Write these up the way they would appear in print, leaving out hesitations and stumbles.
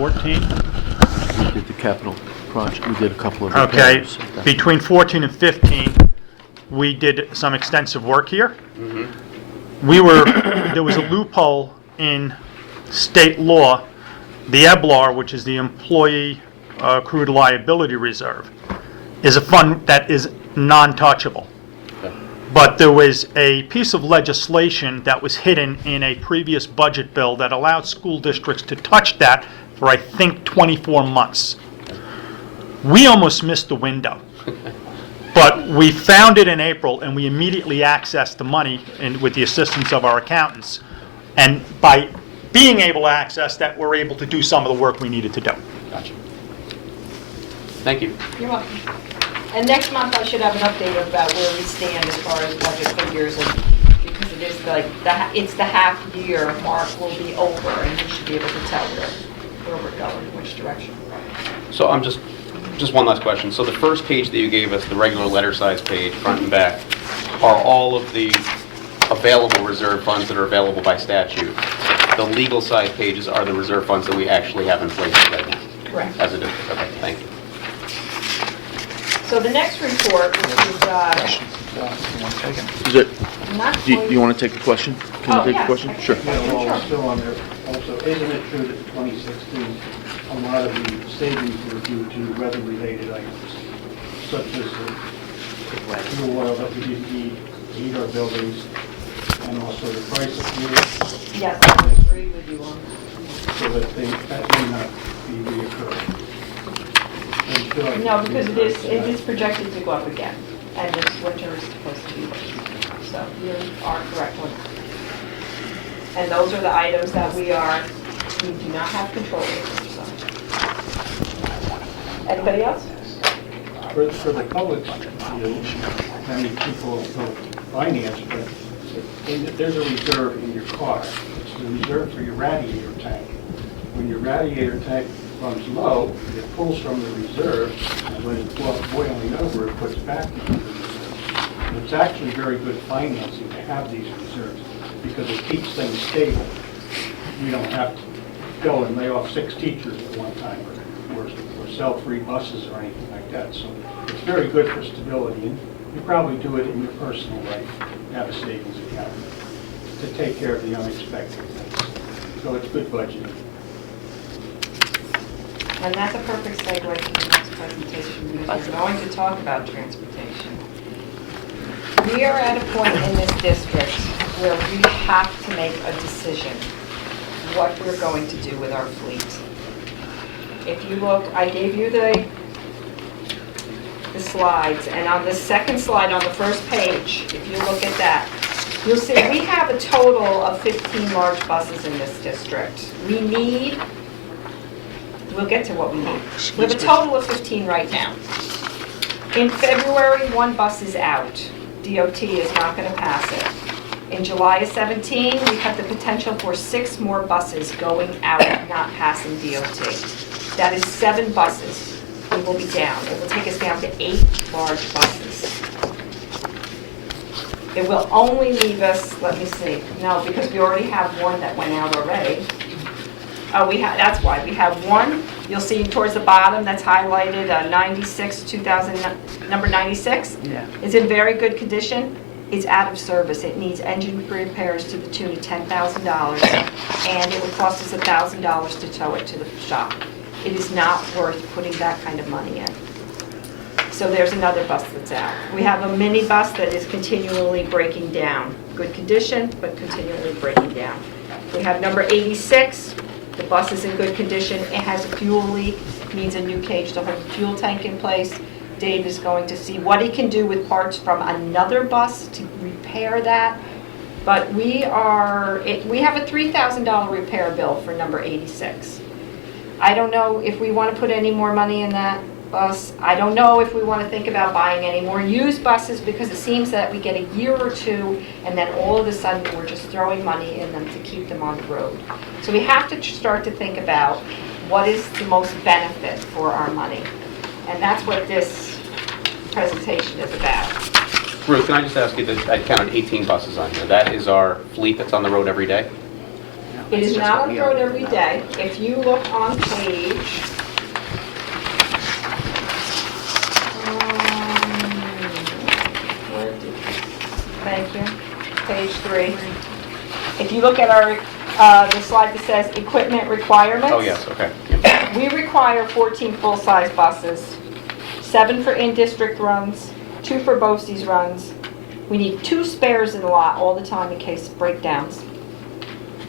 14. We did the capital project, we did a couple of Okay, repairs. between 14 and 15, we did some extensive work here. There was a loophole in state law, the EBLAR, which is the Employee Accrued Liability Reserve, is a fund that is non-touchable. But there was a piece of legislation that was hidden in a previous budget bill that allowed school districts to touch that for, I think, 24 months. We almost missed the window. But we found it in April, and we immediately accessed the money with the assistance of our accountants. And by being able to access that, we're able to do some of the work we needed to do. Gotcha. Thank you. You're welcome. And next month, I should have an update about where we stand as far as budget figures, and because it is like, it's the half-year mark will be over, and we should be able to tell where we're going, which direction. So I'm just one last question. So the first page that you gave us, the regular letter size page, front and back, are all of the available reserve funds that are available by statute. The legal size pages are the reserve funds that we actually have in place right now. Correct. As a district. Okay, thank you. So the next report, which is Is it, not do quite- you want to take the question? Can you take the yes, question? I can Sure. take Yeah, while Sure. we're still on there, also, isn't it true that in 2016, a lot of the savings were due to weather-related items, such as the fuel oil that we didn't need to heat our buildings, and also the price of fuel, Yes, I agree with you on so that that may not be reoccurring? And feel like- that. No, because it is projected to go up again, and this winter is supposed to be worse. So you are correct on that. And those are the items that we do not have control over, so. Anybody else? For the public view, many people don't finance, but there's a reserve in your car. It's a reserve for your radiator tank. When your radiator tank runs low, it pulls from the reserve, and when it's boiling over, it puts back into the reserve. And it's actually very good financing to have these reserves, because it keeps things stable. We don't have to go and lay off 6 teachers at one time, or sell 3 buses or anything like that. So it's very good for stability, and you probably do it in your personal life, have a savings account to take care of the unexpected things. So it's good budgeting. And that's a perfect segue to the next presentation, because we're going to talk about transportation. We are at a point in this district where we have to make a decision what we're going to do with our fleet. If you look, I gave you the slides, and on the second slide on the first page, if you look at that, you'll see we have a total of 15 large buses in this district. We'll get to what we need. We have a total of 15 right now. In February, 1 bus is out. DOT is not going to pass it. In July of 17, we have the potential for 6 more buses going out, not passing DOT. That is 7 buses. We will be down. It will take us down to 8 large buses. It will only leave us, let me see, no, because we already have 1 that went out already. Oh, that's why. We have 1, you'll see towards the bottom, that's highlighted, 96, 2000, number 96. Yeah. Is in very good condition. It's out of service. It needs engine repairs to the tune of $10,000, and it would cost us $1,000 to tow it to the shop. It is not worth putting that kind of money in. So there's another bus that's out. We have a mini bus that is continually breaking down. Good condition, but continually breaking down. We have number 86. The bus is in good condition. It has a fuel leak, needs a new cage to hold the fuel tank in place. Dave is going to see what he can do with parts from another bus to repair that. But we have a $3,000 repair bill for number 86. I don't know if we want to put any more money in that bus. I don't know if we want to think about buying any more used buses, because it seems that we get a year or 2 and then all of a sudden we're just throwing money in them to keep them on the road. So we have to start to think about what is the most benefit for our money. And that's what this presentation is about. Ruth, can I just ask you that I counted 18 buses on here. That is our fleet that's on the road every day? It is not on the road every day. If you look on page, thank you, page 3. If you look at our, the slide that says equipment requirements. Oh, yes, okay. Yeah. We require 14 full-size buses, 7 for in-district runs, 2 for BOCES runs. We need 2 spares in the lot all the time in case breakdowns.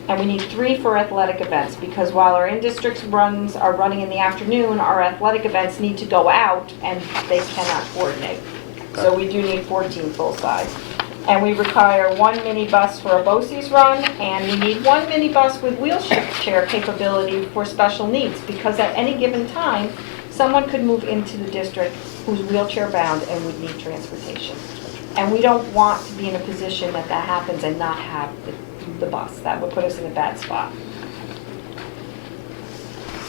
And we need 3 for athletic events, because while our in-district runs are running in the afternoon, our athletic events need to go out and they cannot coordinate. So we do need 14 full-size. And we require 1 minibus for a BOCES run, and we need 1 minibus with wheelchair capability for special needs, because at any given time, someone could move into the district who's wheelchair bound and would need transportation. And we don't want to be in a position that that happens and not have the bus. That would put us in a bad spot.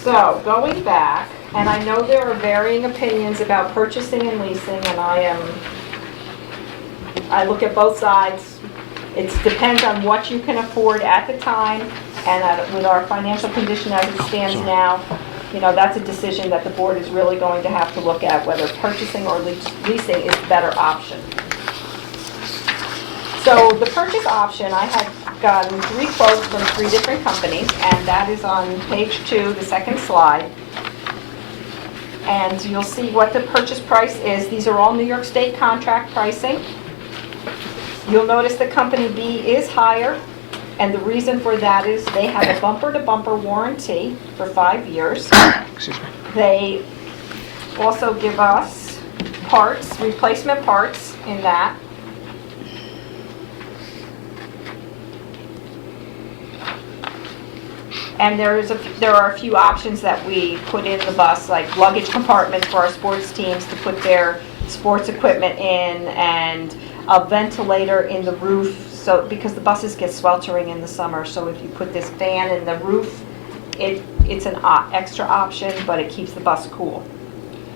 So, going back, and I know there are varying opinions about purchasing and leasing, and I look at both sides. It depends on what you can afford at the time, and with our financial condition as it stands now, you know, that's a decision that the board is really going to have to look at, whether purchasing or leasing is the better option. So the purchase option, I had gotten 3 quotes from 3 different companies, and that is on page 2, the second slide. And you'll see what the purchase price is. These are all New York State contract pricing. You'll notice that Company B is higher, and the reason for that is they have a bumper-to-bumper warranty for 5 years. Excuse me. They also give us parts, replacement parts in that. And there are a few options that we put in the bus, like luggage compartments for our sports teams to put their sports equipment in, and a ventilator in the roof, so because the buses get sweltering in the summer, so if you put this fan in the roof, it's an extra option, but it keeps the bus cool.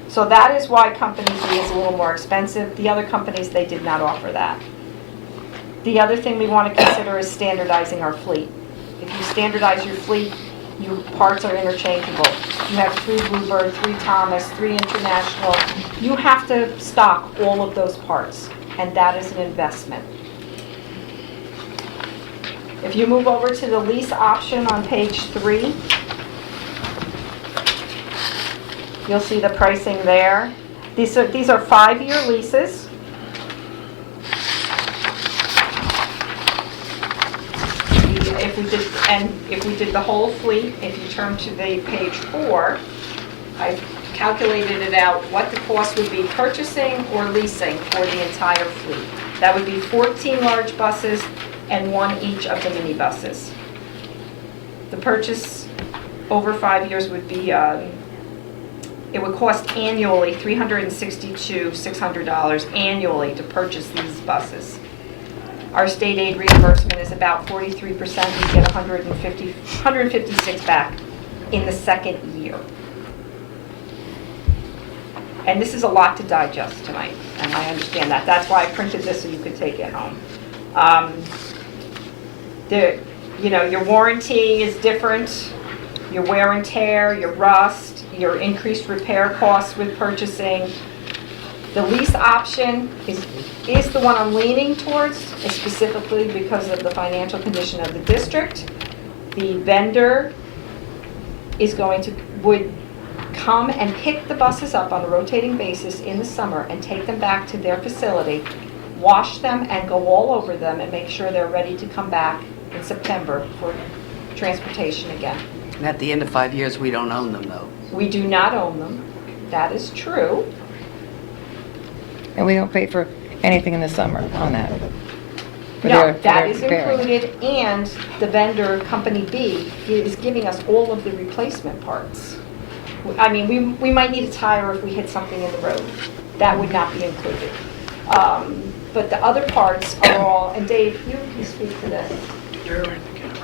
So that is why Company B is a little more expensive. The other companies, they did not offer that. The other thing we want to consider is standardizing our fleet. If you standardize your fleet, your parts are interchangeable. You have 3 Bluebird, 3 Thomas, 3 International. You have to stock all of those parts, and that is an investment. If you move over to the lease option on page 3, you'll see the pricing there. These are 5-year leases. If we did the whole fleet, if you turn to the page 4, I calculated it out what the cost would be purchasing or leasing for the entire fleet. That would be 14 large buses and 1 each of the minibuses. The purchase over 5 years would be, it would cost annually $362,600 annually to purchase these buses. Our state aid reimbursement is about 43%. We get 156 back in the second year. And this is a lot to digest tonight, and I understand that. That's why I printed this so you could take it home. Your warranty is different, your wear and tear, your rust, your increased repair costs with purchasing. The lease option is the one I'm leaning towards, specifically because of the financial condition of the district. The vendor would come and pick the buses up on a rotating basis in the summer and take them back to their facility, wash them and go all over them and make sure they're ready to come back in September for transportation again. And at the end of 5 years, we don't own them, though. We do not own them. That is true. And we don't pay for anything in the summer on that? For No, their- for that their is repairing. included, and the vendor, Company B, is giving us all of the replacement parts. I mean, we might need a tire if we hit something in the road. That would not be included. But the other parts are all, and Dave, you can speak to this.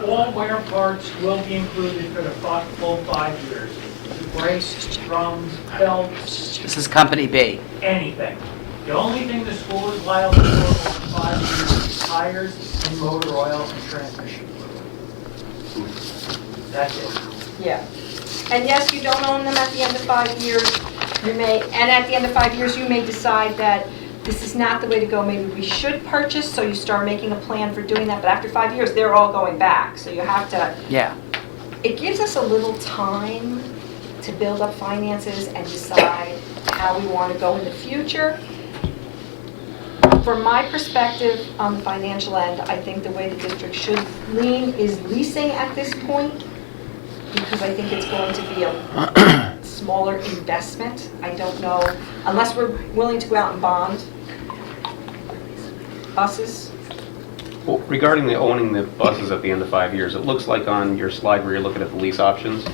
All wear parts will be included for the full 5 years. The brakes, drums, belts, This is Company B. anything. The only thing the school is liable for over 5 years is tires and motor oil and transmission fluid. That's it. Yeah. And yes, you don't own them at the end of 5 years. You may, and at the end of 5 years, you may decide that this is not the way to go. Maybe we should purchase, so you start making a plan for doing that. But after 5 years, they're all going back. So you have to, Yeah. it gives us a little time to build up finances and decide how we want to go in the future. From my perspective on the financial end, I think the way the district should lean is leasing at this point, because I think it's going to be a smaller investment. I don't know, unless we're willing to go out and bond buses. Well, regarding the owning the buses at the end of 5 years, it looks like on your slide where you're looking at the lease options,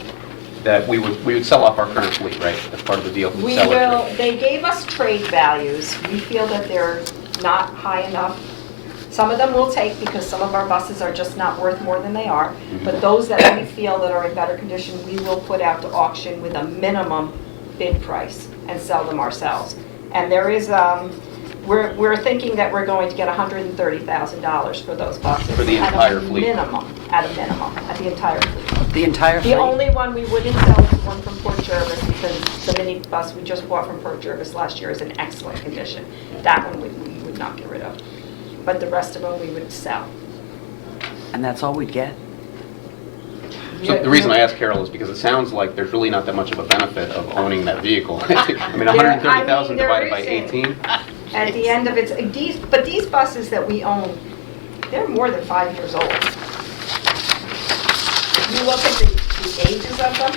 that we would sell off our current fleet, right? As part of the deal. We Sell it for- will, they gave us trade values. We feel that they're not high enough. Some of them we'll take because some of our buses are just not worth more than they are. But those that we feel that are in better condition, we will put out to auction with a minimum bid price and sell them ourselves. And there is, we're thinking that we're going to get $130,000 for those buses. For the entire fleet. At a minimum, at the entire fleet. The entire The fleet? only one we wouldn't sell is the one from Port Jervis, because the minibus we just bought from Port Jervis last year is in excellent condition. That one we would not get rid of. But the rest of them we would sell. And that's all we'd get? So the reason I asked Carol is because it sounds like there's really not that much of a benefit of owning that vehicle. I mean, 130,000 there divided by isn't. 18? At the end of it, but these buses that we own, they're more than 5 years old. You look at the ages of them.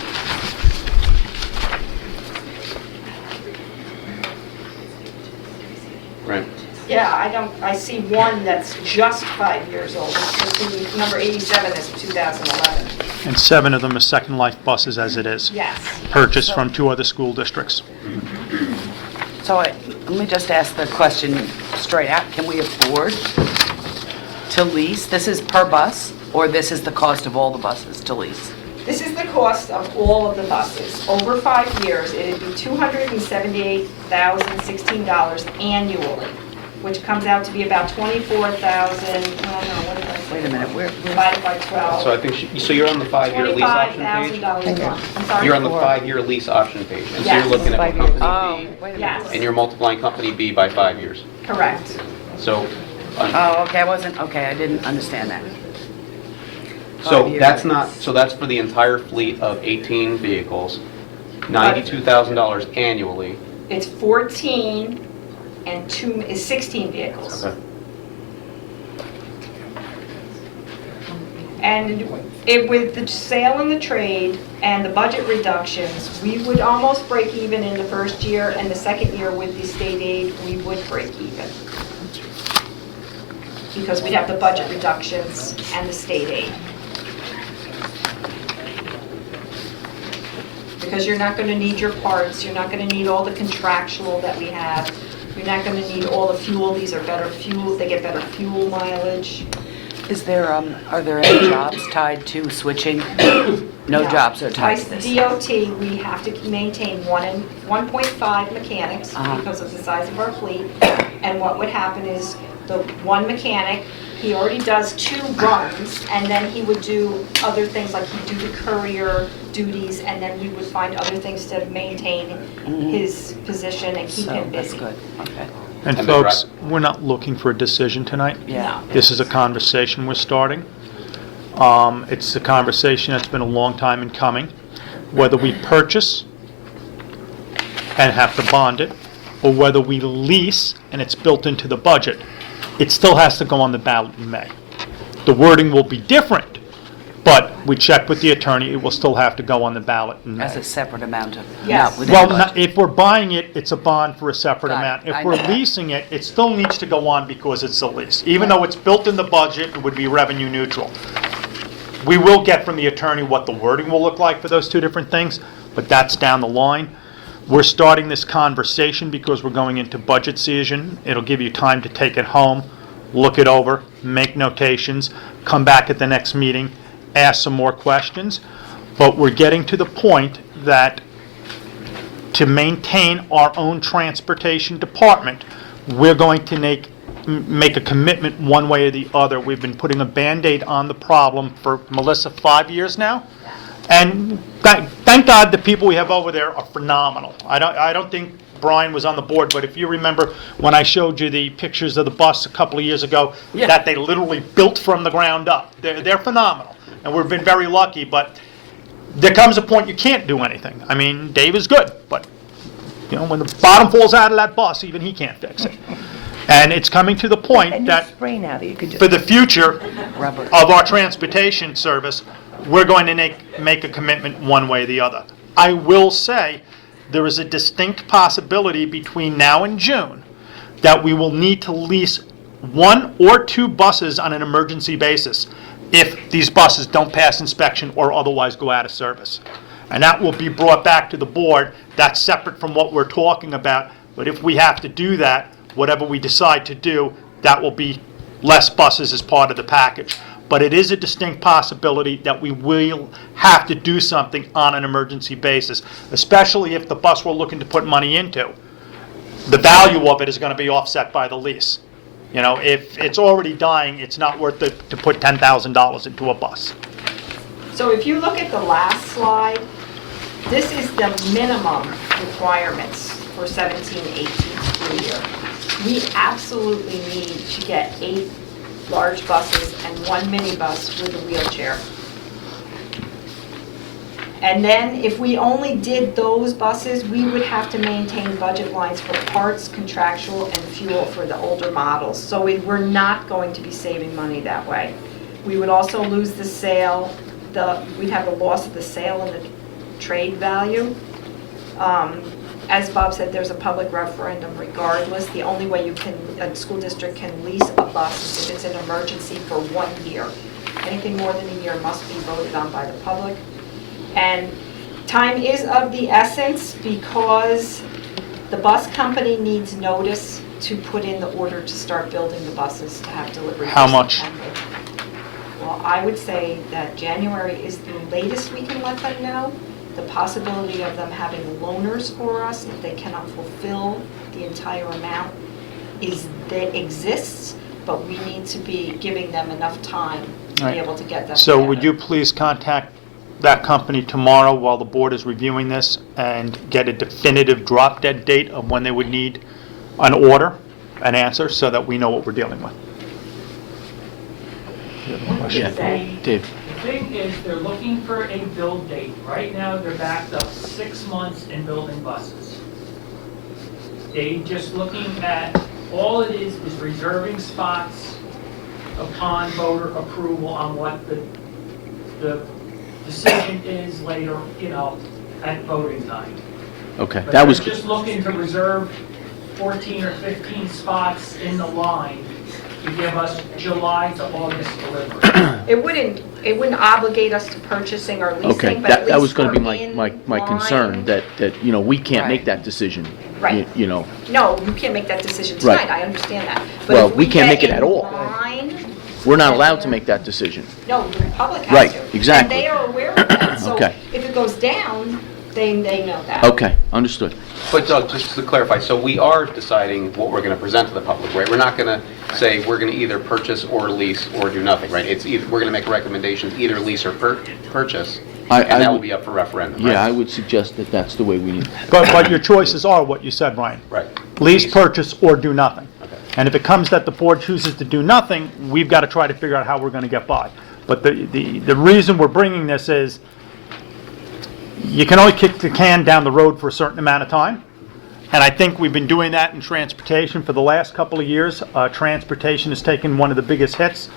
Right. Yeah, I see one that's just 5 years old. It's just number 87 is 2011. And 7 of them are Second Life buses as it is, Yes. purchased from 2 other school districts. So let me just ask the question straight out. Can we afford to lease? This is per bus, or this is the cost of all the buses to lease? This is the cost of all of the buses. Over 5 years, it'd be $278,016 annually, which comes out to be about 24,000, Wait a minute, where? divided by 12. So I think, so you're on the 5-year lease option page? $25,000 a month. I'm sorry? You're on the 5-year lease option page. And so Yes. you're looking at 5 what years. company Oh, wait a Yes. minute. B, and you're multiplying company B by 5 years. Correct. So, Oh, okay, I didn't understand that. so 5 that's years. not, so that's for the entire fleet of 18 vehicles, $92,000 annually. It's 14 and 2 is 16 vehicles. Okay. And with the sale and the trade and the budget reductions, we would almost break even in the first year, and the second year with the state aid, we would break even. Because we'd have the budget reductions and the state aid. Because you're not going to need your parts, you're not going to need all the contractual that we have, you're not going to need all the fuel, these are better fuel, they get better fuel mileage. Is there, are there any jobs tied to switching? No jobs are tied to By this? DOT, we have to maintain 1.5 mechanics Uh-huh. because of the size of our fleet. And what would happen is the one mechanic, he already does 2 runs, and then he would do other things, like he'd do the courier duties, and then we would find other things to maintain his position and keep So him that's busy. good, okay. And And then folks, we're not looking for a decision tonight. Yeah. This is a conversation we're starting. It's a conversation that's been a long time in coming. Whether we purchase and have to bond it, or whether we lease and it's built into the budget, it still has to go on the ballot in May. The wording will be different, but we checked with the attorney, it will still have to go on the ballot in May. As a separate amount of, Yes. not within Well, the budget. if we're buying it, it's a bond for a separate Got it. amount. If I we're know that. leasing it, it still needs to go on because it's a lease. Even though it's built in the budget, it would be revenue neutral. We will get from the attorney what the wording will look like for those 2 different things, but that's down the line. We're starting this conversation because we're going into budget season. It'll give you time to take it home, look it over, make notations, come back at the next meeting, ask some more questions. But we're getting to the point that to maintain our own transportation department, we're going to make a commitment one way or the other. We've been putting a Band-Aid on the problem for, Melissa, 5 years now. And thank God the people we have over there are phenomenal. I don't think Brian was on the board, but if you remember when I showed you the pictures of the bus a couple of years ago, Yeah. that they literally built from the ground up. They're phenomenal, and we've been very lucky, but there comes a point you can't do anything. I mean, Dave is good, but, you know, when the bottom falls out of that bus, even he can't fix it. And it's coming to the point And that spray now that you could for just, the future Rubber. of our transportation service, we're going to make a commitment one way or the other. I will say, there is a distinct possibility between now and June that we will need to lease 1 or 2 buses on an emergency basis if these buses don't pass inspection or otherwise go out of service. And that will be brought back to the board. That's separate from what we're talking about. But if we have to do that, whatever we decide to do, that will be less buses as part of the package. But it is a distinct possibility that we will have to do something on an emergency basis, especially if the bus we're looking to put money into, the value of it is going to be offset by the lease. You know, if it's already dying, it's not worth it to put $10,000 into a bus. So if you look at the last slide, this is the minimum requirements for 17-18 school year. We absolutely need to get 8 large buses and 1 minibus with a wheelchair. And then if we only did those buses, we would have to maintain budget lines for parts, contractual, and fuel for the older models. So we're not going to be saving money that way. We would also lose the sale, we'd have a loss of the sale and the trade value. As Bob said, there's a public referendum regardless. The only way a school district can lease a bus is if it's an emergency for 1 year. Anything more than a year must be voted on by the public. And time is of the essence because the bus company needs notice to put in the order to start building the buses to have delivery. How for much? September. Well, I would say that January is the latest we can let them know. The possibility of them having loaners for us if they cannot fulfill the entire amount exists, but we need to be giving them enough time to Right. be able to get that So would together. you please contact that company tomorrow while the board is reviewing this and get a definitive drop-dead date of when they would need an order, an answer, so that we know what we're dealing with? You have a question? Yeah. Dave. The thing is, they're looking for a build date. Right now, they're backed up 6 months in building buses. They just looking at, all it is reserving spots upon voter approval on what the decision is later, you know, at voting time. Okay, But that was, they're just looking to reserve 14 or 15 spots in the line to give us July to August delivery. It wouldn't obligate us to purchasing or okay, leasing, but at that was least gonna be we're in my concern, line. that, you know, we can't make Right. that decision. Right. You know, No, you can't make that decision Right. tonight, I understand that. But Well, if we can't get make it in at all. line- we're not allowed to make that decision. No, the public has Right, to. exactly. And they are aware of that, so Okay. if it goes down, they know that. Okay, understood. But Doug, just to clarify, so we are deciding what we're going to present to the public, right? We're not going to say we're going to either purchase or lease or do nothing, right? It's either, we're going to make recommendations, either lease or purchase, I and that will would- be up for referendum, right? Yeah, I would suggest that that's the way we need. But your choices are what you said, Brian. Right. Lease, purchase, or do nothing. Okay. And if it comes that the board chooses to do nothing, we've got to try to figure out how we're going to get by. But the reason we're bringing this is, you can only kick the can down the road for a certain amount of time. And I think we've been doing that in transportation for the last couple of years. Transportation has taken one of the biggest hits.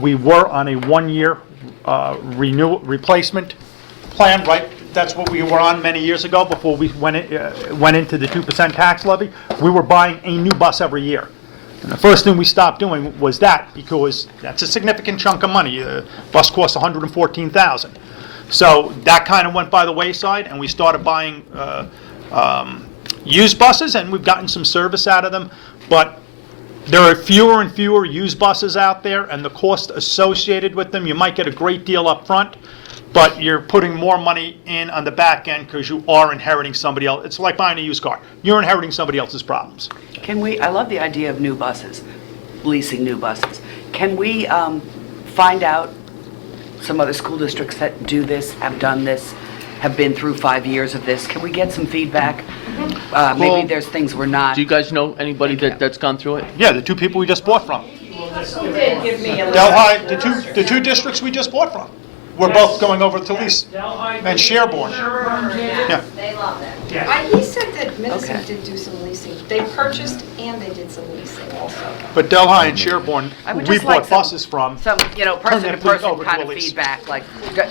We were on a 1-year replacement plan, right? That's what we were on many years ago before we went into the 2% tax levy. We were buying a new bus every year. And the first thing we stopped doing was that, because that's a significant chunk of money. The bus costs $114,000. So that kind of went by the wayside, and we started buying used buses, and we've gotten some service out of them. But there are fewer and fewer used buses out there, and the cost associated with them, you might get a great deal up front, but you're putting more money in on the back end because you are inheriting somebody else. It's like buying a used car. You're inheriting somebody else's problems. Can we, I love the idea of new buses, leasing new buses. Can we find out some other school districts that do this, have done this, have been through 5 years of this? Can we get some feedback? Well, Maybe there's things we're not. Do you guys know anybody that's gone through it? Yeah, the two people we just bought from. Who did give me a list? Delhi, the two districts we just bought from. We're both going over to lease. Delhi. And Sherborne. Sherborne did. Yeah. They love that. Yeah. He said that Minnesota Okay. did do some leasing. They purchased and they did some leasing also. But Delhi and Sherborne, I would we just like bought buses from. Some, Turn person that to fleet person over to kind a of lease. feedback, like,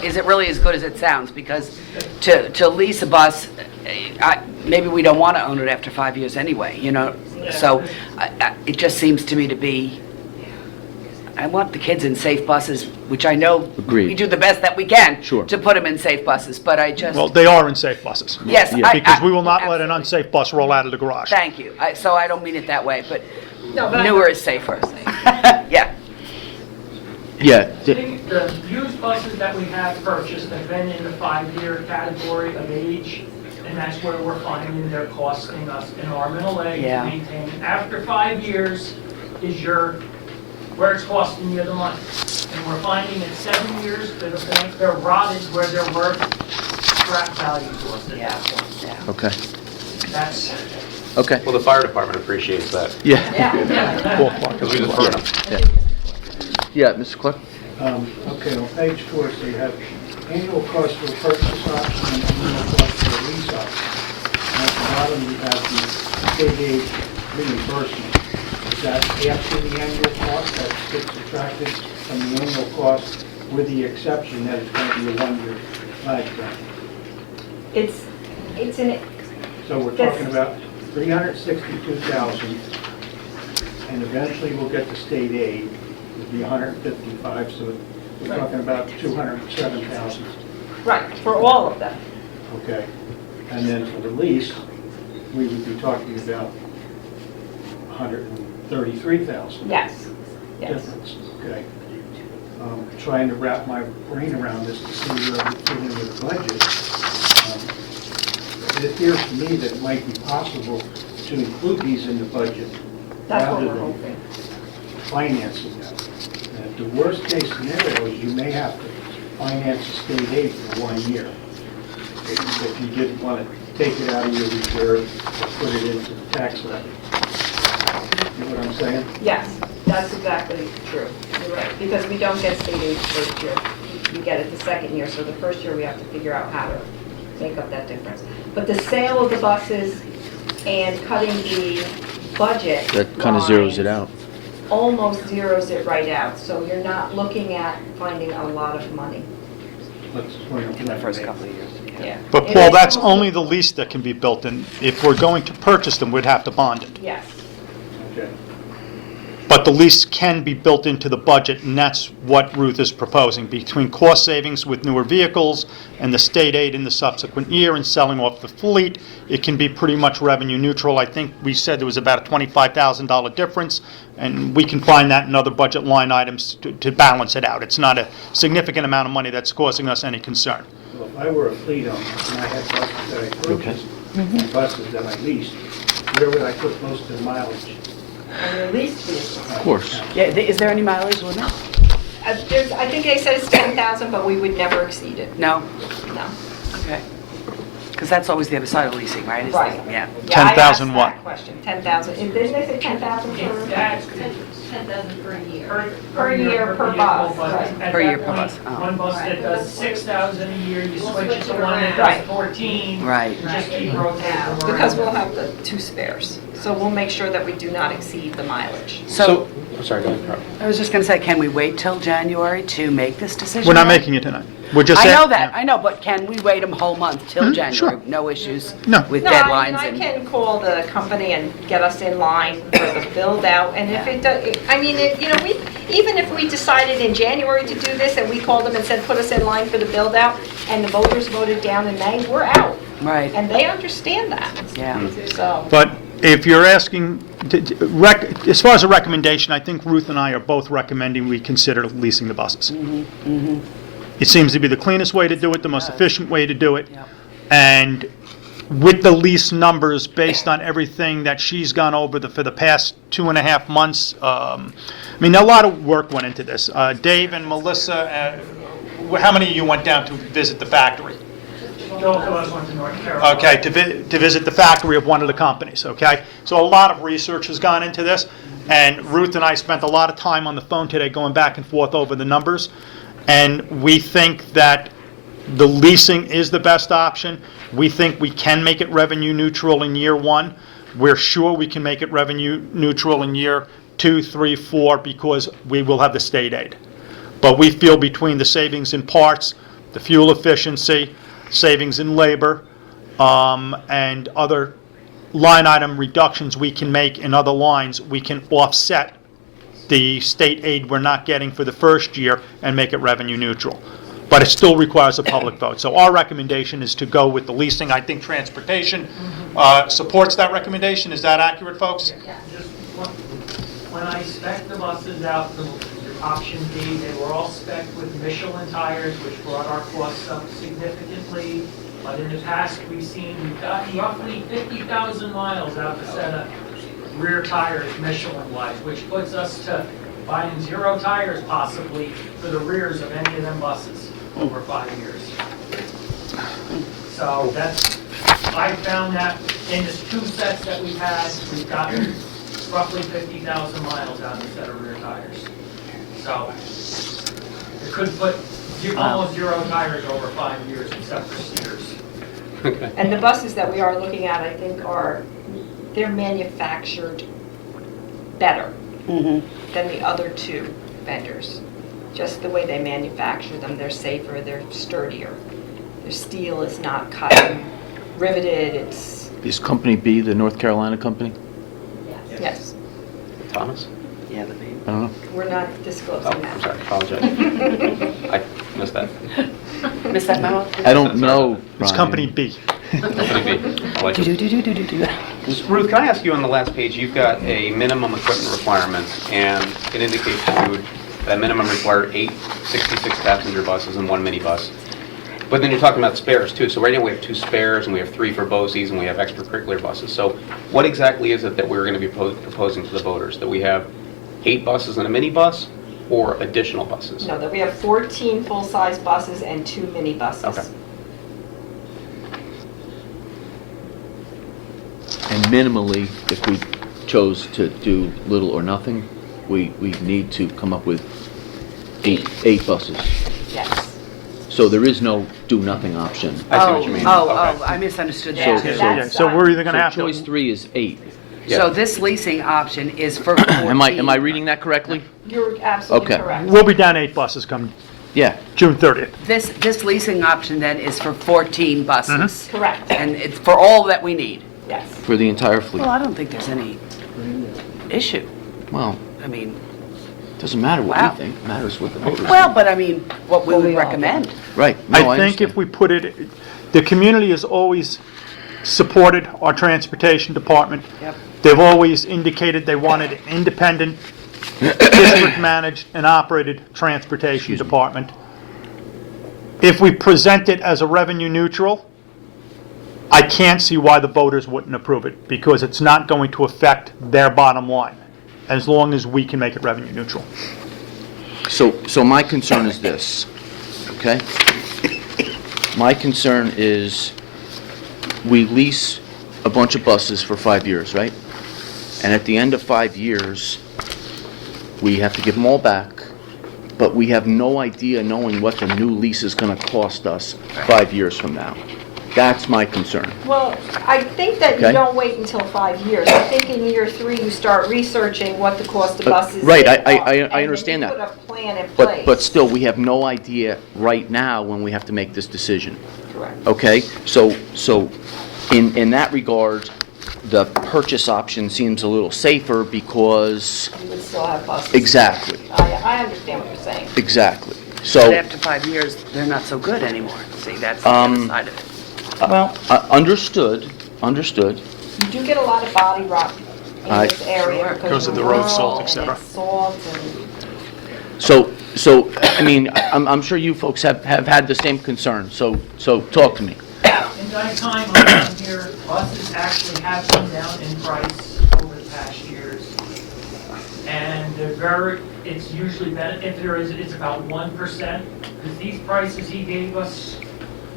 is it really as good as it sounds? Because to lease a bus, maybe we don't want to own it after 5 years anyway, So it just seems to me to be, I want the kids in safe buses, which I know Agreed. we do the best that we can Sure. to put them in safe buses, but I just, Well, they are in safe buses. yes. yeah. Because we will not let an absolutely. unsafe bus roll out of the garage. Thank you. So I don't mean it that way, but No, but I- newer is safer. Yeah. Yeah, The used buses that we have purchased have been in the 5-year category of age, and that's where we're finding they're costing us an arm and a leg to Yeah. maintain. After 5 years is where it's costing you the money. And we're finding at 7 years, to the point they're rotted where they're worth scrap value to us at that point. Yeah. okay, That's, okay. Well, the fire department appreciates that, Yeah, because we just burn them. yeah, Mr. Clark? Okay, on page 4, so you have annual cost for purchase option and annual cost for lease option. And at the bottom, you have the state aid reimbursement. Is that after the annual cost, that's gets subtracted from the annual cost, with the exception that it's going to be a 1-year lag time? It's an, So we're Yes. talking about 362,000, and eventually we'll get the state aid, it'll be 155, so we're talking about 207,000, right, for all of them. okay? And then for the lease, we would be talking about 133,000 Yes, yes. difference, okay? Trying to wrap my brain around this to see where we fit in with the budget. It appears to me that it might be possible to include these in the budget That's what rather we're than hoping. financing them. And the worst case scenario is you may have to finance a state aid for 1 year. If you didn't want to take it out of your reserve or put it into the tax levy. You know what I'm saying? Yes, that's exactly true. You're right, because we don't get state aid the first year. You get it the second year, so the first year we have to figure out how to make up that difference. But the sale of the buses and cutting the budget That kind of zeroes it lines out. almost zeroes it right out. So you're not looking at finding a lot of money. Let's point In the first couple of years. Yeah. But It Paul, is that's also- only the lease that can be built in. If we're going to purchase them, we'd have to bond it. Yes. Okay. But the lease can be built into the budget, and that's what Ruth is proposing. Between cost savings with newer vehicles and the state aid in the subsequent year and selling off the fleet, it can be pretty much revenue neutral. I think we said there was about a $25,000 difference, and we can find that in other budget line items to balance it out. It's not a significant amount of money that's causing us any concern. Well, if I were a fleet owner and I had buses that I purchased and buses that I leased, where would I put most of the mileage? And your leased vehicle. Of course. Yeah, is there any mileage limit? I think they said it's 10,000, but we would never exceed it. No? No. Okay. Because that's always the other side of leasing, right? Is the- Right. Yeah. Yeah, I 10,000 asked what? that question, 10,000. And didn't they say 10,000 it's, for? that's 10,000 per year. Per year, per bus, vehicle, but right. at Per that year, per point, bus, oh. One bus that does 6,000 a year, you switch it to one that Right. does 14. Right. You just keep rotating them around. Because we'll have the 2 spares. So we'll make sure that we do not exceed the mileage. So, I'm sorry, go ahead, Carl. I was just going to say, can we wait till January to make this decision? We're not then? making it tonight. We're just I saying. know that, I know, but can we wait a whole month till January? sure. No issues No. with No, deadlines I and... can call the company and get us in line for the build out. And if it does, even if we decided in January to do this and we called them and said, put us in line for the build out, and the voters voted down in May, we're out. Right, And they understand that. yeah. So, But if you're asking, as far as a recommendation, I think Ruth and I are both recommending we consider leasing the buses. It seems to be the cleanest way to do it, the most efficient way to do it. Yep. And with the lease numbers, based on everything that she's gone over for the past 2.5 months, I mean, a lot of work went into this. Dave and Melissa, how many of you went down to visit the factory? Both of us went to North Carolina. Okay, to visit the factory of one of the companies, okay? So a lot of research has gone into this, and Ruth and I spent a lot of time on the phone today going back and forth over the numbers, and we think that the leasing is the best option. We think we can make it revenue neutral in year 1. We're sure we can make it revenue neutral in year 2, 3, 4, because we will have the state aid. But we feel between the savings in parts, the fuel efficiency, savings in labor, and other line item reductions we can make in other lines, we can offset the state aid we're not getting for the first year and make it revenue neutral. But it still requires a public vote. So our recommendation is to go with the leasing. I think transportation supports that recommendation. Is that accurate, folks? Just when I spec'd the buses out, the option B, they were all spec'd with Michelin tires, which brought our costs up significantly. But in the past, we've gotten roughly 50,000 miles out of a set of rear tires Michelin-wise, which puts us to buying 0 tires possibly for the rears of any of them buses over 5 years. So I found that in the 2 sets that we've had, we've gotten roughly 50,000 miles out of a set of rear tires. So it could put almost 0 tires over 5 years except for Sears. And the buses that we are looking at, I think, they're manufactured better than the other 2 vendors. Just the way they manufacture them, they're safer, they're sturdier. Their steel is not cut and riveted, it's, Is Company B the North Carolina company? yes, Thomas? Yeah, the name. I don't know. we're not Oh, disclosing I'm that. sorry, apologize. I missed that. Miss that memo? I don't know, It's Brian. Company B. Company B. I like it. Ruth, can I ask you on the last page, you've got a minimum equipment requirements, and it indicates you would, that minimum require 8 66-passenger buses and 1 minibus. But then you're talking about spares too. So right now we have 2 spares, and we have 3 for BOCES, and we have extracurricular buses. So what exactly is it that we're going to be proposing to the voters? That we have 8 buses and a minibus, or additional buses? No, that we have 14 full-size buses and 2 minibuses. Okay. And minimally, if we chose to do little or nothing, we need to come up with 8 buses. Yes. So there is no do-nothing option. I see what you mean. Oh, I misunderstood Yeah, that. that's, So we're either going to So have to... choice 3 is 8. Yeah. So this leasing option is for 14. Am I reading that correctly? You're absolutely Okay. correct. We'll be down 8 buses come Yeah. June 30th. This leasing option then is for 14 buses. Correct, And it's for all that we need. yes. For the entire fleet. Well, I don't think there's any issue. Well, I mean, it doesn't matter what Wow. we think, it matters what the voters think. well, but I mean, what we What would we all recommend. Right. No, I think understand. if we put it, the community has always supported our transportation department. Yep. They've always indicated they wanted an independent, district-managed and operated transportation department. If we present it as a revenue neutral, I can't see why the voters wouldn't approve it, because it's not going to affect their bottom line, as long as we can make it revenue neutral. So my concern is this, okay? My concern is we lease a bunch of buses for 5 years, right? And at the end of 5 years, we have to give them all back, but we have no idea knowing what the new lease is gonna cost us 5 years from now. That's my concern. Well, I think that you Okay. don't wait until 5 years. I think in year 3, you start researching what the cost of buses is. right, I and then understand you that. put a plan in place. But still, we have no idea right now when we have to make this decision. Correct. Okay, so in that regard, the purchase option seems a little safer because, You would still have buses. exactly, I understand what you're saying. exactly. But So, after 5 years, they're not so good anymore. See, that's the other side of it. Well, understood. You do get a lot of body rot in I- this area Sure. because Because of you're the road rural salt, et and cetera. it's salt and... So, I mean, I'm sure you folks have had the same concern, so talk to me. In my time on here, buses actually have come down in price over the past years. And it's usually better, if there is, it's about 1%. Because these prices he gave us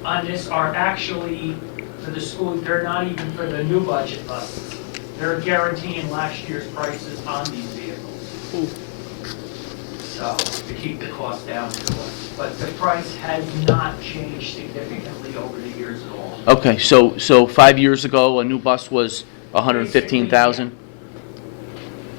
on this are actually for the school, they're not even for the new budget buses. They're guaranteeing last year's prices on these vehicles. So, to keep the cost down to us. But the price has not changed significantly over the years at all. Okay, so 5 years ago, a new bus was 115,000?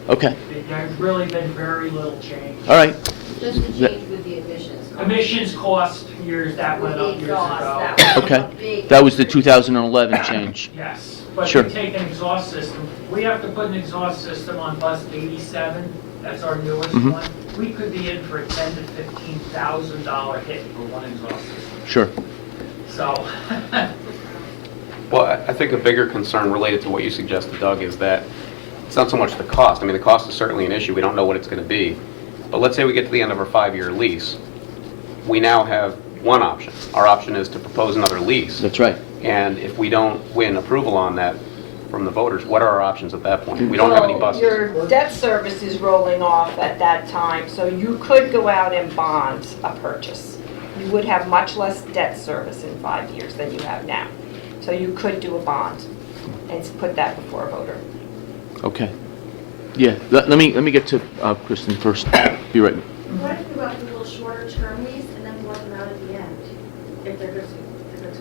Okay, There's really been very little change. all right. Just the change with the emissions. Emissions cost years, that went up years ago. Okay. That was the 2011 change. Yes, but Sure. we take an exhaust system, we have to put an exhaust system on bus 87, that's our newest Mhm. one. We could be in for a $10,000 to $15,000 hit for one exhaust system. Sure. So, Well, I think a bigger concern related to what you suggested, Doug, is that it's not so much the cost. I mean, the cost is certainly an issue. We don't know what it's going to be. But let's say we get to the end of our 5-year lease. We now have one option. Our option is to propose another lease. That's right. And if we don't win approval on that from the voters, what are our options at that point? We don't have any Well, buses. your debt service is rolling off at that time, so you could go out and bond a purchase. You would have much less debt service in 5 years than you have now. So you could do a bond and put that before a voter. Okay. Yeah, let me get to Kristen first. Be right. What if we go out to a little shorter term lease and then work them out at the end, if they're good to us?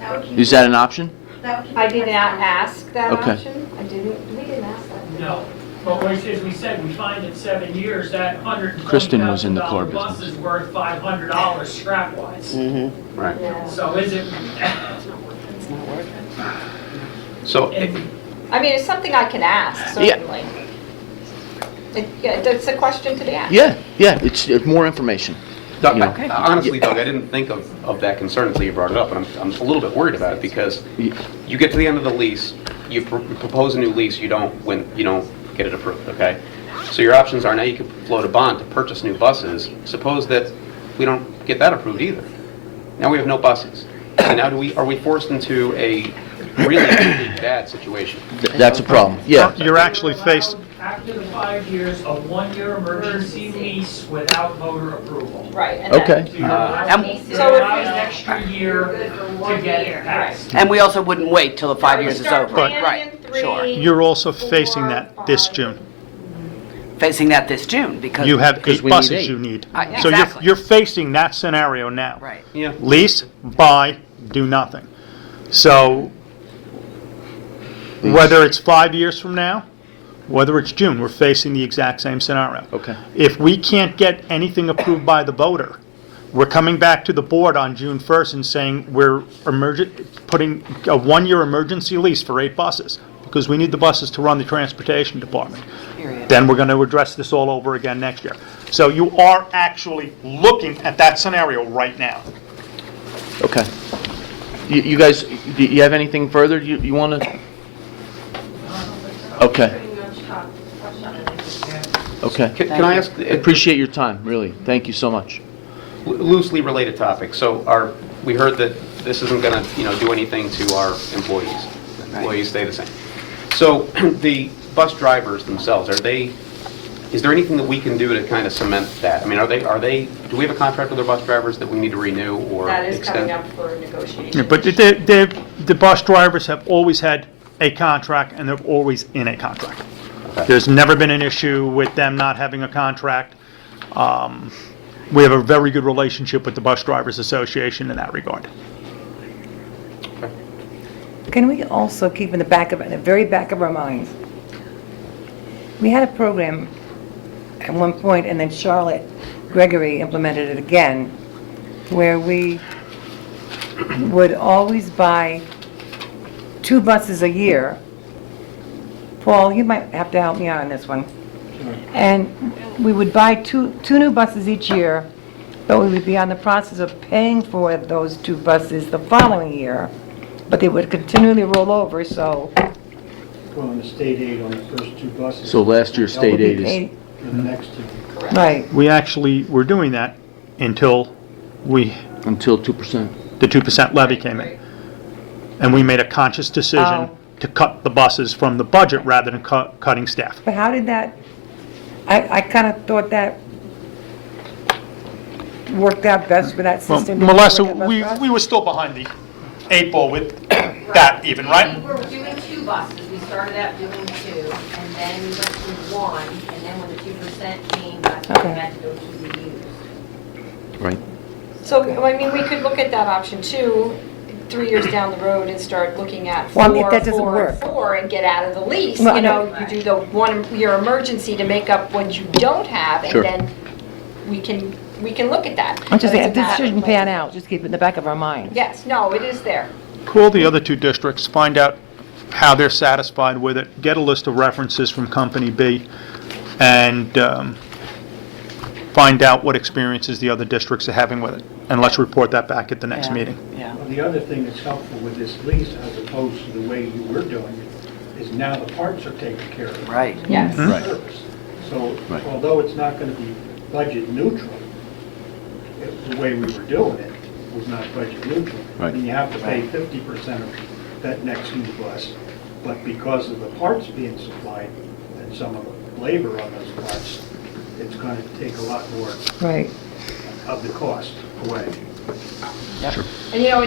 That would keep Is that an option? that would keep I the did price not down. ask that Okay. option. We didn't ask that. no. But as we said, we find in 7 years that Kristen was in the car $120,000 bus business. is worth $500 scrap-wise. Right. Yeah. So is it, So, and I mean, it's something I can ask, Yeah. certainly. Yeah, it's a question to be asked. Yeah, it's more information. Doug, You know. honestly, Doug, I didn't think of that concern until you brought it up, and I'm a little bit worried about it, because you get to the end of the lease, you propose a new lease, you don't get it approved, okay? So your options are, now you could float a bond to purchase new buses. Suppose that we don't get that approved either. Now we have no buses. So now are we forced into a really, really bad situation? That's a problem. Yeah. You're actually faced, after the 5 years, a 1-year emergency lease without voter approval. Right. and Okay. So you're So if allowed you- an extra year to get it passed. And we also wouldn't wait till the 5 years is Start over. planning Right, in sure. 3, you're also facing 4, that this 5. June. Facing that this June, because. You have Because 8 we need buses 8. you need. Yeah. So Exactly. you're facing that scenario now. Right. Yeah. Lease, buy, do nothing. So whether it's 5 years from now, whether it's June, we're facing the exact same scenario. Okay. If we can't get anything approved by the voter, we're coming back to the board on June 1st and saying we're putting a 1-year emergency lease for 8 buses because we need the buses to run the transportation department. Period. Then we're going to address this all over again next year. So you are actually looking at that scenario right now. Okay. You guys, do you have anything further you want to? Okay, Pretty much touched on it. okay. Can I ask, Appreciate your time, really. Thank you so much. loosely related topic, so we heard that this isn't going to, do anything to our employees. Employees stay the same. So the bus drivers themselves, is there anything that we can do to kind of cement that? I mean, do we have a contract with our bus drivers that we need to renew or That is extend? coming up for negotiation. Yeah, but the bus drivers have always had a contract, and they're always in a contract. Okay. There's never been an issue with them not having a contract. We have a very good relationship with the Bus Drivers Association in that regard. Can we also keep in the very back of our minds? We had a program at one point, and then Charlotte Gregory implemented it again, where we would always buy 2 buses a year. Paul, you might have to help me out on this one. And we would buy two new buses each year, but we would be on the process of paying for those 2 buses the following year, but they would continually roll over, so Well, on the state aid on the first 2 buses. So last year's state we aid is, paid for the next two. Correct. Right. We actually were doing that until Until 2%. the 2% levy came in. And we made a conscious decision Oh. to cut the buses from the budget rather than cutting staff. But how did that, I kind of thought that worked out best for that Well, system. Did it Melissa, work out best we for us? we were still behind the 8 ball with that even, right? We were doing 2 buses, we started out doing 2, and then we went to 1, and then when the 2% came, that's when we Okay. had to go to the used. Right. So, I mean, we could look at that option too, 3 years down the road and start looking at Well, 4, if that doesn't 4, work. and 4 and get out of the lease. Well, I You know, know. you do the 1-year emergency to make up what you don't have, Sure. and then we can look at that. I'm just But saying, it's if a this matter of shouldn't when. pan out, just keep it in the back of our minds. Yes, no, it is there. Call the other 2 districts, find out how they're satisfied with it, get a list of references from Company B, and find out what experiences the other districts are having with it. And let's report that back at the next Yeah. meeting. Yeah. Well, the other thing that's helpful with this lease, as opposed to the way you were doing it, is now the parts are taken care of. Right. Yes. Right. So Right. although it's not going to be budget neutral, the way we were doing it was not budget neutral. Right. And you have to pay 50% of that next new bus, but because of the parts being supplied and some of the labor on those parts, it's going to take a lot more Right. of the cost away. And you know,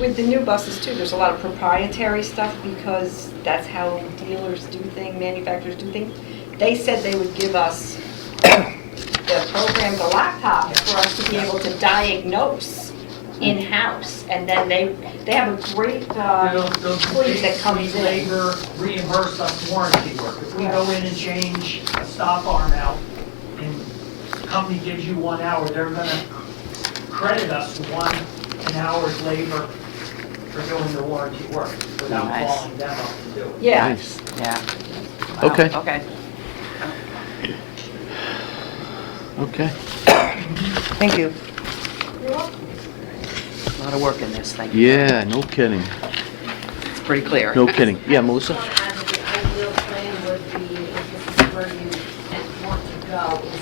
with the new buses too, there's a lot of proprietary stuff because that's how dealers do things, manufacturers do things. They said they would give us the program, the laptop, for us to be able to diagnose in-house. And then they have a great They'll fleet that comes basically in. labor reimburse us warranty work. If we go in and change a stop arm out, and the company gives you 1 hour, they're gonna credit us an hour's labor for doing the warranty work without Nice. calling them up to do it. Yeah. Nice. Yeah. Wow, Okay. Okay. Okay. Thank you. A lot of work in this thing. Yeah, no kidding. It's pretty clear. No kidding. Yeah, Melissa? And the ideal plan would be, if this is where you want to go, is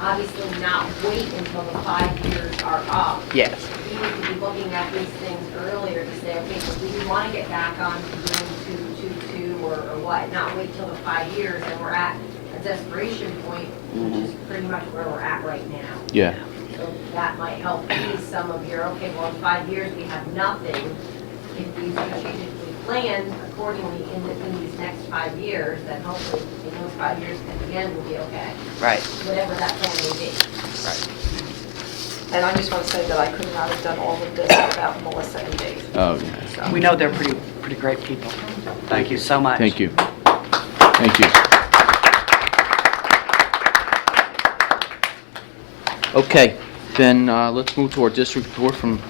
obviously not wait until the 5 years are up. Yes. We need to be looking at these things earlier to say, okay, so we want to get back on doing 2 or what, not wait till the 5 years and we're at a desperation point, which is pretty much where we're at right now. Yeah. So that might help ease some of your, okay, well, in 5 years, we have nothing. If we strategically plan accordingly in these next 5 years, then hopefully in those 5 years, at the end, we'll be okay, Right. whatever that plan may be. And I just want to say that I could not have done all of this without Melissa and Dave. Oh, yeah. We know they're pretty great people. Thank you so much. Thank you. Thank you. Okay, then let's move to our district report from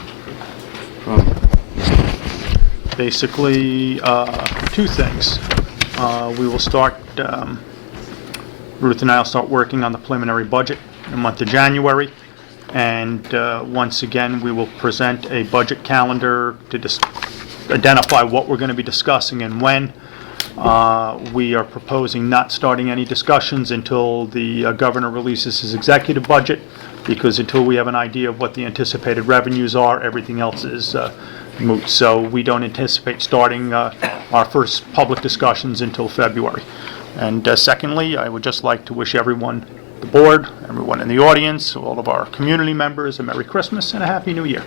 Basically, 2 things. We will start, Ruth and I will start working on the preliminary budget in the month of January. And once again, we will present a budget calendar to identify what we're going to be discussing and when. We are proposing not starting any discussions until the governor releases his executive budget, because until we have an idea of what the anticipated revenues are, everything else is moot. So we don't anticipate starting our first public discussions until February. And secondly, I would just like to wish everyone, the board, everyone in the audience, all of our community members, a Merry Christmas and a Happy New Year.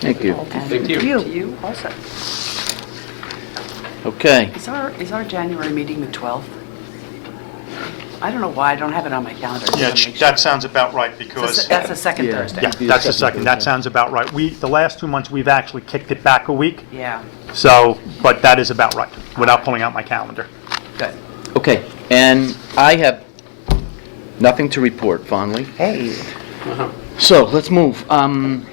Thank you. And Thank you. To you also. Okay. Is our January meeting the 12th? I don't know why, I don't have it on my calendar. I just wanna make sure. sounds about right That's the second Yeah. Thursday. Yeah, It'd be that's the the second second. That Thursday. sounds about right. The last 2 months, we've actually kicked it back a week, Yeah, so, but that is about right, without pulling out my calendar. good. Okay, and I have nothing to report, fondly. Hey. So, let's move.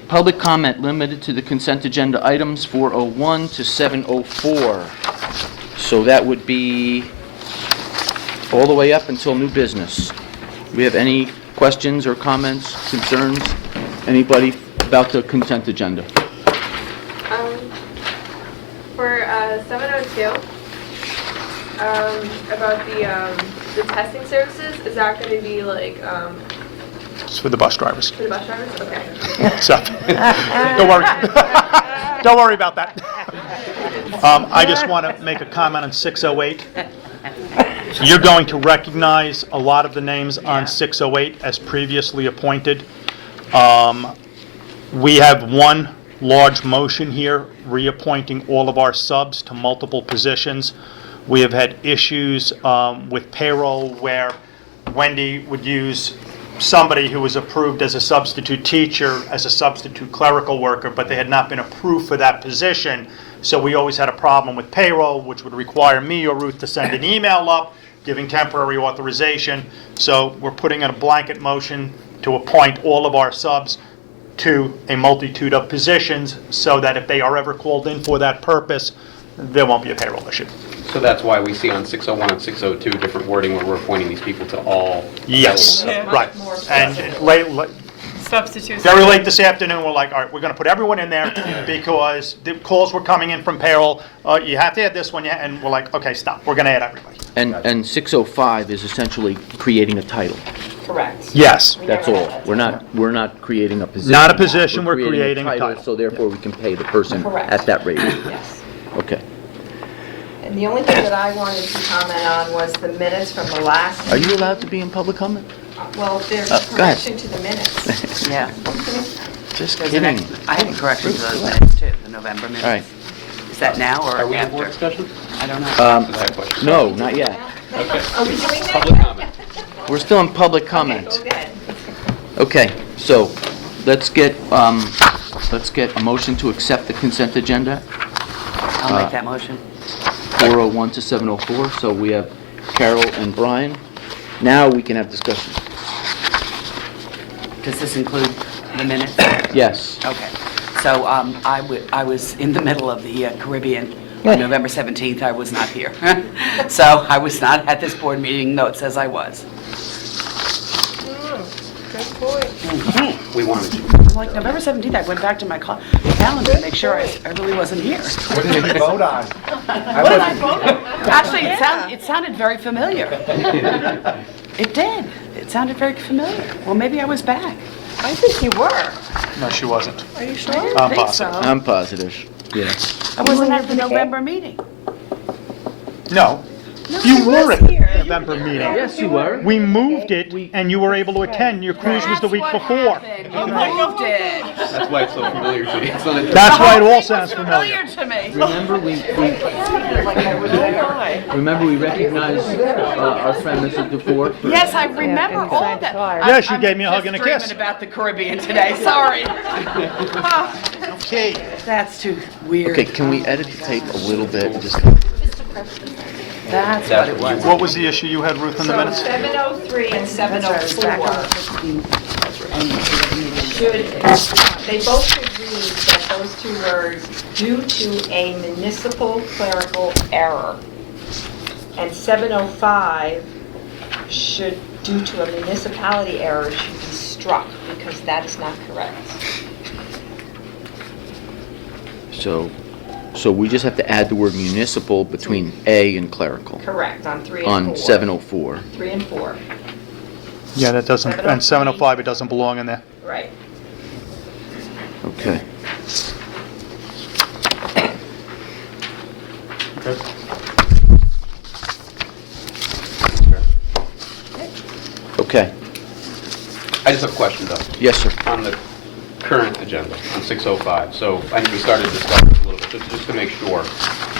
Public comment limited to the consent agenda items 401 to 704. So that would be all the way up until new business. We have any questions or comments, concerns? Anybody about the consent agenda? For 702, about the the testing services, is that going to be like It's for the bus drivers. for the bus drivers? Okay. So, don't worry. Don't worry about that. I just want to make a comment on 608. You're going to recognize a lot of the names on 608 as previously appointed. We have one large motion here, reappointing all of our subs to multiple positions. We have had issues with payroll where Wendy would use somebody who was approved as a substitute teacher, as a substitute clerical worker, but they had not been approved for that position. So we always had a problem with payroll, which would require me or Ruth to send an email up giving temporary authorization. So we're putting in a blanket motion to appoint all of our subs to a multitude of positions so that if they are ever called in for that purpose, there won't be a payroll issue. So that's why we see on 601 and 602 different wording where we're appointing these people to all. Yes, available. right. And Substitutes. very late this afternoon, we're like, all right, we're going to put everyone in there because the calls were coming in from payroll. You have to add this one, yeah, and we're like, okay, stop. We're going to add everybody. And 605 is essentially creating a title. Correct. Yes. That's all. We're not creating a position. Not a position, we're creating a title. So therefore, we can pay the person Correct. at that rate. Yes. Okay. And the only thing that I wanted to comment on was the minutes from the last. Are you allowed to be in public comment? Well, there's Go ahead. correction to the minutes. Yeah. Just There's an kidding. I had a correction to those minutes too, the November minutes. All right. Is that now or Are we in board after? discussion? I don't know. Is that a question? No, not yet. Okay. Are we doing that? Public comment. We're still in public Okay, comment. go ahead. Okay, so let's get a motion to accept the consent agenda, I'll make that motion. 401 to 704. So we have Carol and Brian. Now we can have discussion. Does this include the minutes? Yes. Okay. So I was in the middle of the Caribbean on November 17th. I was not here. So I was not at this board meeting, though it says I was. Good point. We wanted you. I'm like, November 17th, I went back to my calendar to make sure I really wasn't here. What did you vote on? What did I vote on? Actually, it sounded very familiar. It did. It sounded very familiar. Well, maybe I was back. I think you were. No, she wasn't. Are you sure? I I'm didn't think positive. so. I'm positive. Yeah. I wasn't at the November meeting. No. No, You he were was at the here. November meeting. Yes, you were. We moved it, and you were able to attend. Your cruise was the week before. You moved it. That's why it's so familiar to me. It's not a- That's why it all sounds familiar. Familiar to me. Remember we recognized our friend Mrs. DeFore? Yes, I remember all that. Yeah, she gave me a hug and a I'm just kiss. dreaming about the Caribbean today, sorry. Okay. That's too weird. Okay, can we edit the tape a little bit? Just That's what it was. What was the issue you had, Ruth, in the So minutes? 703 and That's why I was back on 704 16. should, they both should read that those two words, due to a municipal clerical error. And 705 should, due to a municipality error, should be struck because that is not correct. So we just have to add the word municipal between A and clerical Correct, on 3 and 4. on 704. 3 and 4, Yeah, that doesn't, and 705, it doesn't belong in there. right. Okay. Okay. I just have a question though. Yes, sir. On the current agenda, on 605, so I think we started discussing this a little bit, just to make sure.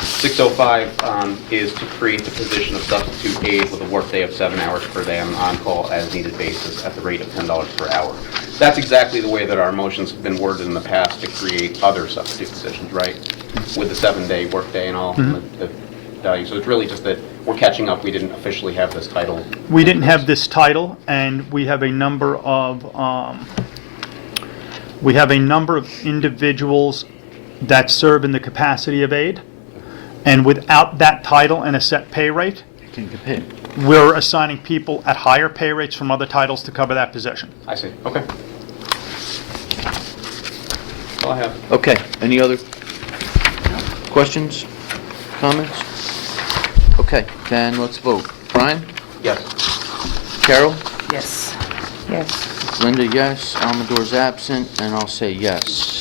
605 is to create the position of substitute aide with a workday of 7 hours per day on an on-call as-needed basis at the rate of $10 per hour. That's exactly the way that our motions have been worded in the past to create other substitute positions, right? With the 7-day workday and all, the value. So it's really just that we're catching up, we didn't officially have this title. We didn't have this title, and we have a number of individuals that serve in the capacity of aide, and without that title and a set pay rate, Can you compare? we're assigning people at higher pay rates from other titles to cover that position. I see, okay. That's all I have. Okay, any other questions, comments? Okay, then let's vote. Brian? Yes. Carol? Yes. Yes. Linda, yes. Amador's absent, and I'll say yes.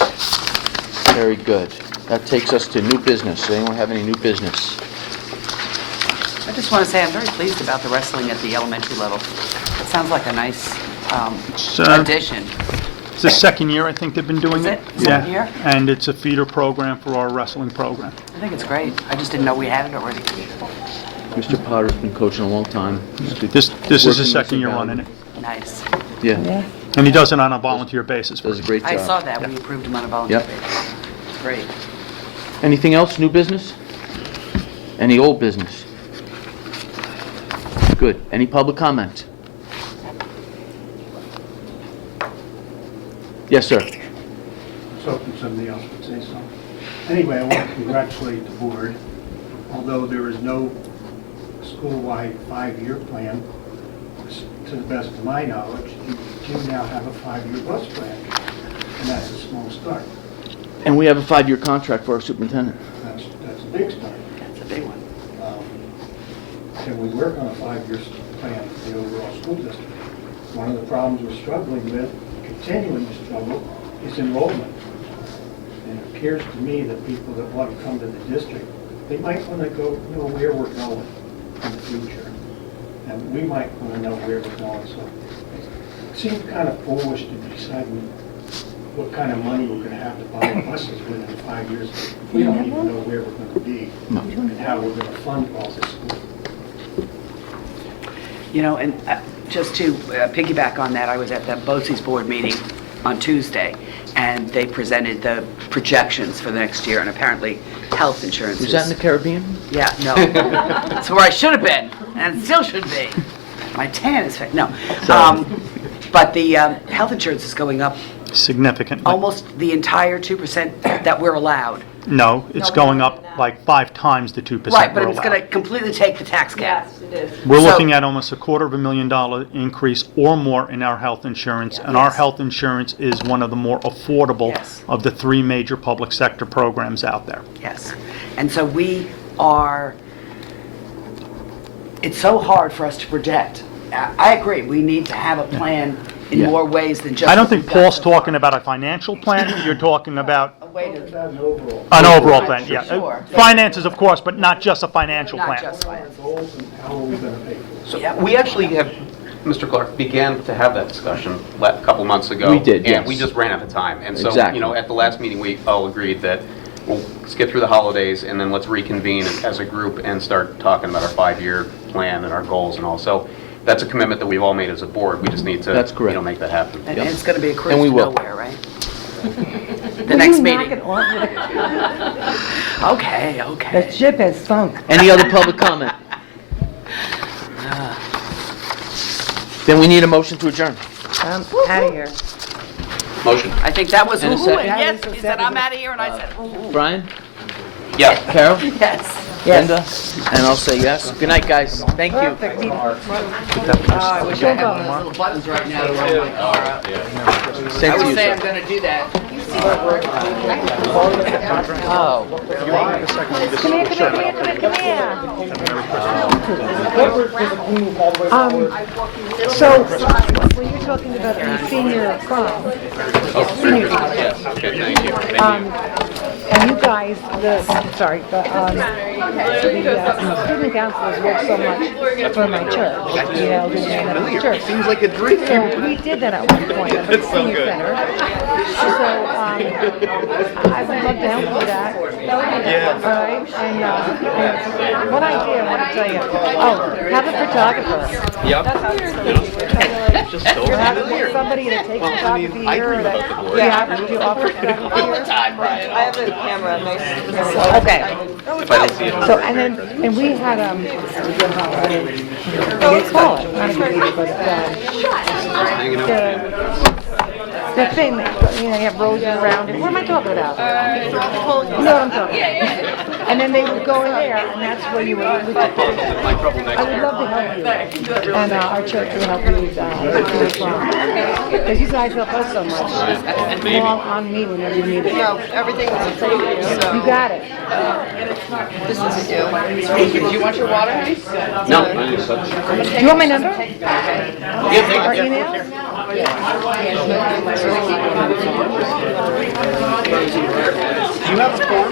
Very good. That takes us to new business. Does anyone have any new business? I just want to say I'm very pleased about the wrestling at the elementary level. It sounds like a nice It's, addition. It's the second year, I think, they've been doing Is it. it? Second year? And it's a feeder program for our wrestling program. I think it's great. I just didn't know we had it already. Mr. Potter's been coaching a long time. This is Working his with second year the running it. Nice. Yeah, Yeah. And he does it on a volunteer basis. does a great job. I saw that. We approved him on a volunteer Yep. basis. Great. Anything else, new business? Any old business? Good. Any public comment? Yes, sir. I was hoping somebody else would say something. Anyway, I want to congratulate the board. Although there is no school-wide 5-year plan, to the best of my knowledge, you do now have a 5-year bus plan, and that's a small start. And we have a 5-year contract for our superintendent. That's a big start. That's a big one. Can we work on a 5-year plan for the overall school district? One of the problems we're struggling with, continuing to struggle, is enrollment. And it appears to me that people that want to come to the district, they might want to go know where we're going in the future. And we might want to know where we're going, so it seems kind of foolish to be deciding what kind of money we're going to have to buy buses within 5 years. We don't even know where we're going to be and how we're going to fund all this school. You know, and just to piggyback on that, I was at the BOCES board meeting on Tuesday, and they presented the projections for the next year, and apparently health insurance Was that in the Caribbean? Yeah, no. That's where I should have been, and still should be. My tan is, no. But the health insurance is going up Significantly. almost the entire 2% that we're allowed. No, it's going up like 5 times the 2% Right, but we're it's going to allowed. completely take the tax cap. Yes, it is. We're So- looking at almost $250,000 increase or more in our health insurance, and our Yes. health insurance is one of the more affordable Yes. of the 3 major public sector programs out there. Yes. And so we are, it's so hard for us to project. I agree, we need to have a plan in Yeah. more ways than just. I don't what think we've got Paul's so far. talking about a financial plan, you're talking about A way to, About an overall. an overall Right, plan, yeah. sure. Finances, of course, but not just a financial not plan. just. What are our goals and how are we going to pay for it? So Yeah. we actually have, Mr. Clark, began to have that discussion a couple months ago. We did, And we yes. just ran out of time. And so, Exactly. you know, at the last meeting, we all agreed that we'll skip through the holidays and then let's reconvene as a group and start talking about our 5-year plan and our goals and all. So that's a commitment that we've all made as a board. We just need to, That's correct. you know, make that happen. And Yep. it's going to be a cruise And we to will. nowhere, right? The next meeting. Okay, The okay. ship has sunk. Any other public comment? Then we need a motion to adjourn. I'm out of here. Motion. I think that was And a woo-hoo, second? and yes, he said, I'm out of here, and I said, woo-hoo. Brian? Yes. Carol? Yes. Linda? And I'll say yes. Good night, guys. Thank you. Perfect. Oh, I wish I had one of those little buttons right now to roll my car up. Same I to would you, say sir. I'm gonna do that. Oh. So, when you're talking about the senior prom, senior, Yes, okay, thank you. Thank you. and you guys, sorry, the student counselors work so much for my church, you know, the name of the church. Seems like a dream. So we did that at one point, at the senior center. So, I would love to help with that. Yeah. All right, and what I did, I want to tell you, have a photographer. Yep. You have somebody to take photography here, or that you have to offer photography here? I have a camera, nice camera. Okay. If I don't see it. So, and we had, what do you call it? Not a computer, but, Hanging out. the thing that, you know, you have roses around it. What am I talking about? You know what I'm talking about? And then they would go in there, and that's where you would, I would love to help you. And our church would help you Because you guys help us so much. Call on me whenever you need it. No, everything was included, so. You got it. This is you. Do you want your water, honey? No. Do you want my number? Or email? Do you have a form?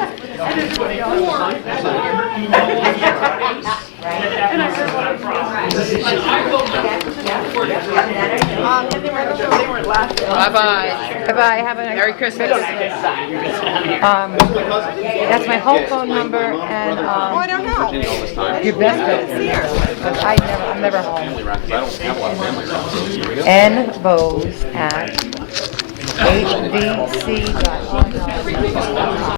Bye-bye. Bye-bye, have a nice... Merry Christmas. That's my home phone number and, Oh, I don't know. All this time. your best bet. Because I'm never home. Family around, 'cause I don't have a lot of family around. So here we go. nbose@hvc.com.